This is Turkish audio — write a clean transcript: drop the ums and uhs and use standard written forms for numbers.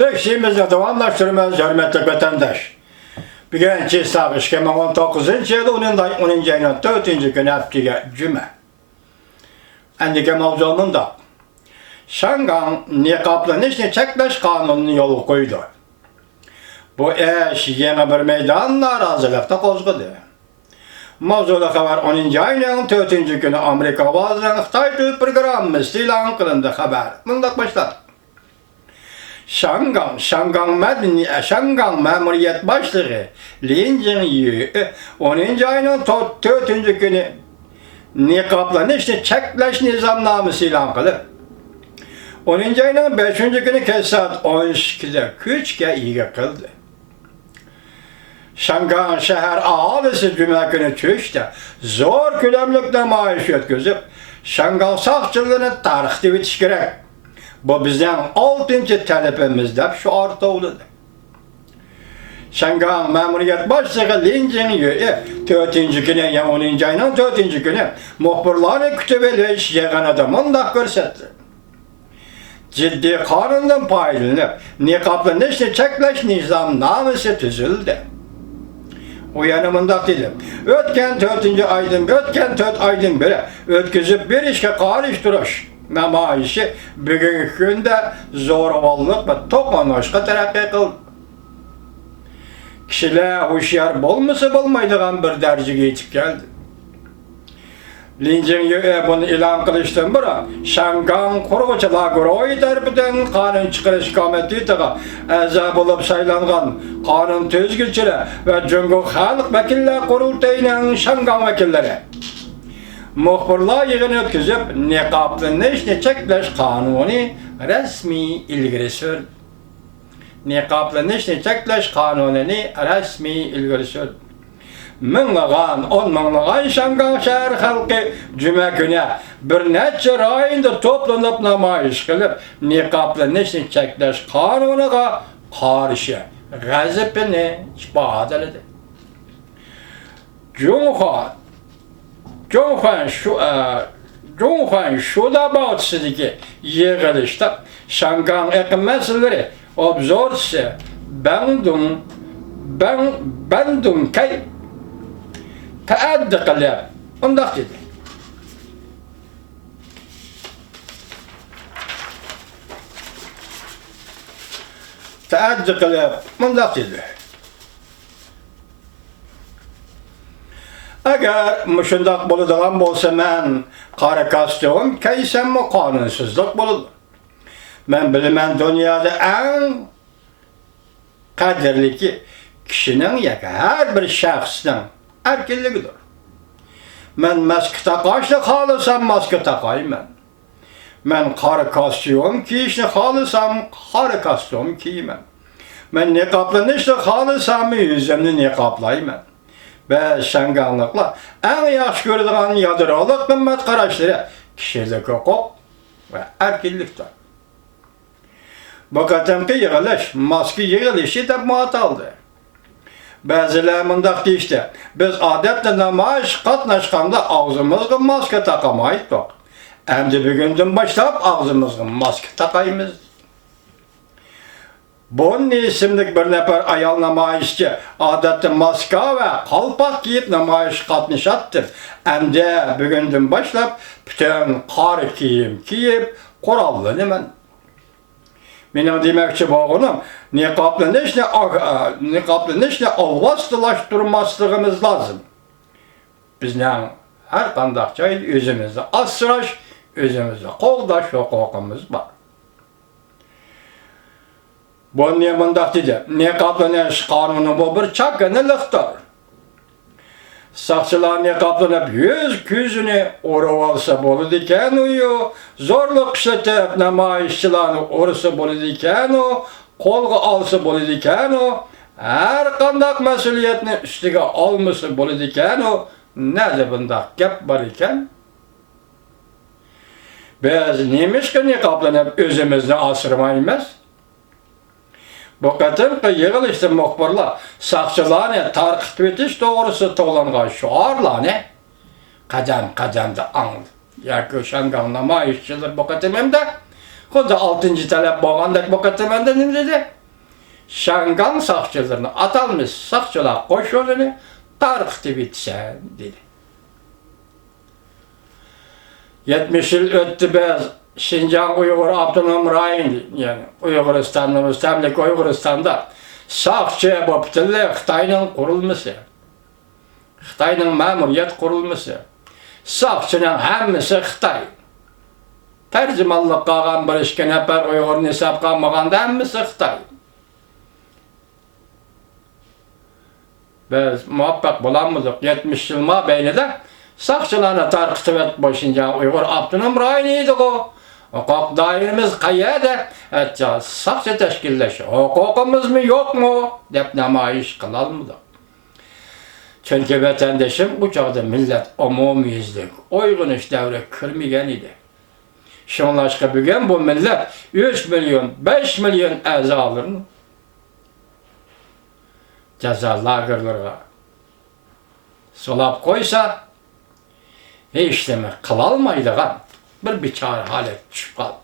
Leşimizni davamlaştırmaz hürmetli vatandaş. Birinci sağış 2019 yılı 10. ayının 4. günü haftiga cüme. Endike mavzununda Şangan niqablanışını çekleş kanununu yolu koydu. Bu eş yeni bir meydan narazılıkta kozgudu. Mavzulu haber 10. ayının 4. günü Amerika bazılarının Xitay Türk programı ilan kılındı haber. Bundan başlar. Şangan Memuriyet Başlığı Lin Jingyu 10. ayının 4. günü niqablanışını çekleş nizamnaması ilan kılıp 10. ayının 5. günü kez saat 12'de küçke iyi kıldı. Şangan şehir ahalisi cuma günü çüşte zor külemlik namayiş etkizip Şangan sakçılığını tarihte bitiş gerek. Bu bizden 6. talebimizde şu arta oludu. Şangan Memuriyet Başlığı Lin Jingyu 4. günü 10. ayının 4. günü muhbirlerini kütübeli iş yığın adamını da görsetti. Ciddi kanundan paylanıp niqablanışını çekleş nizamnaması tüzüldü. O yanımında dedim. Ötken 4 aydan beri ötküzüp bir işe karıştırış namayişi bugünkü günde zorballık ve toqnaşqa terakki kıldı. Kişiler hoşyar bolmasa bolmaydigan bir dereceye yetip geldi. Lin Jingyu bunu ilan kılıştan bura Şangan Qurg'uchilar guruhi tarafından kanun chiqarish komitetiga a'zo bo'lib saylangan qonun tuzguvchilar va Jungo Xalq vakillar qurultayining Şangan vakillari muxbirlar yig'ini o'tkazib niqoblanishni cheklash qonuni rasmiy ilgari surdi. Niqoblanishni cheklash qonunini rasmiy ilgari surdi. On minglagan Şangan şehir halkı cuma günü bir neçe rayında toplanıp namayış kılıp niqoblanishni cheklash qonuniga qarshi g'azabini ifodaladi. Junxuan Shudabatsidagi yig'ilishda Şangan iqlim masalalari obzorchisi Bandung Kay taaddi qilib undaq dedi. Taaddi qilib undaq dedi. Agar shundaq bo'ladigan bo'lsa, men qora kostyum kiysam qonunsizlik bo'ladi. Men bilaman dunyoda eng qadrli kishining har bir shaxsning erkinligidir. Men maska taqashni xohlasam maska taqayman. Men qora kostyum kiyishni xohlasam qora kostyum kiyman. Men niqoblanishni xohlasam yuzimni niqoblayman. Ve Şanganlıklar en yaxshi ko'radigan yadrolik qimmat qarashlari kishilik huquq ve erkinlikdir. Bu qatamki yig'ilish maska yig'ilishi deb ataldi. Ba'zilar mundaq deyishdi. Biz odatda namoyish qatnashganda og'zimizga maska taqamaydik. Endi bugundan boshlab og'zimizga maska taqaymiz. Bunun isimli bir nefer ayol namayişçi odatda maska ve qalpoq kiyip namoyish qatnashatdir. Endi bugundan boshlab bütün qora kiyim kiyip qurollanaman. Mening demoqchi bo'lganim niqoblanishni avvostalashtirmasligimiz lozim. Bizning har qanday joy o'zimizni asrash, o'zimizni qo'llash huquqimiz bor. Bunun mundaq dedi. Niqoblanish qonuni bu bir chaqanilikdir. Saqchilar niqoblanib ko'zini o'rab olsa bo'ladi ekan, zo'rliq ishlatib namoyishchilarni ursa bo'ladi ekan, qo'lga olsa bo'ladi ekan, har qanday mas'uliyatni ustiga olmasa bo'ladi ekan, nima bundaq gap bor ekan? Biz nemishqa niqoblanib o'zimizni asramaymiz? Bu qatimki yig'ilishda muxbirlar saqchilarni tarqitib etish to'g'risi to'g'langan shuarlarni qadam-qadamda yoki Şangan namoyishchilar bu qatimda Koda 6. talep boğandak bakatımanda ne dedi? Şangan sakçılarını atalmış sakçılar koşuyorlarını tarıktı bitsen dedi. 70 yıl öttü bez Şincan Uygur Abdunum Rayın yani Uyguristan'da müstemlik Uyguristan'da sakçı boptille Xitay'ın kurulması. Xitay'ın memuriyet kurulması. Sakçının hemmisi Xitay. Tercümanlık qağan bir işken hepər Uygur nisab qalmağanda hemmisi Xitay. Biz muvaffaq bulanmızıq 70 yıl beynide sakçılarına tarqıtıb et boşunca Uygur Abdunum Rayınıydık o. Hukuk dairimiz kayyada etca sakçı teşkilleşi. Hukukumuz mu yok mu? Dep namayiş kılalımızıq. Çünkü vatandaşım bu çağda millet umumiyizlik, uygunuş devre kırmıgen idi. Şunlaşka bugün bu millet 3 milyon, 5 milyon əzalarını ceza lagırlarına solap koysa hiç demek kılalmaydıgan bir biçare halet düşüp kaldı.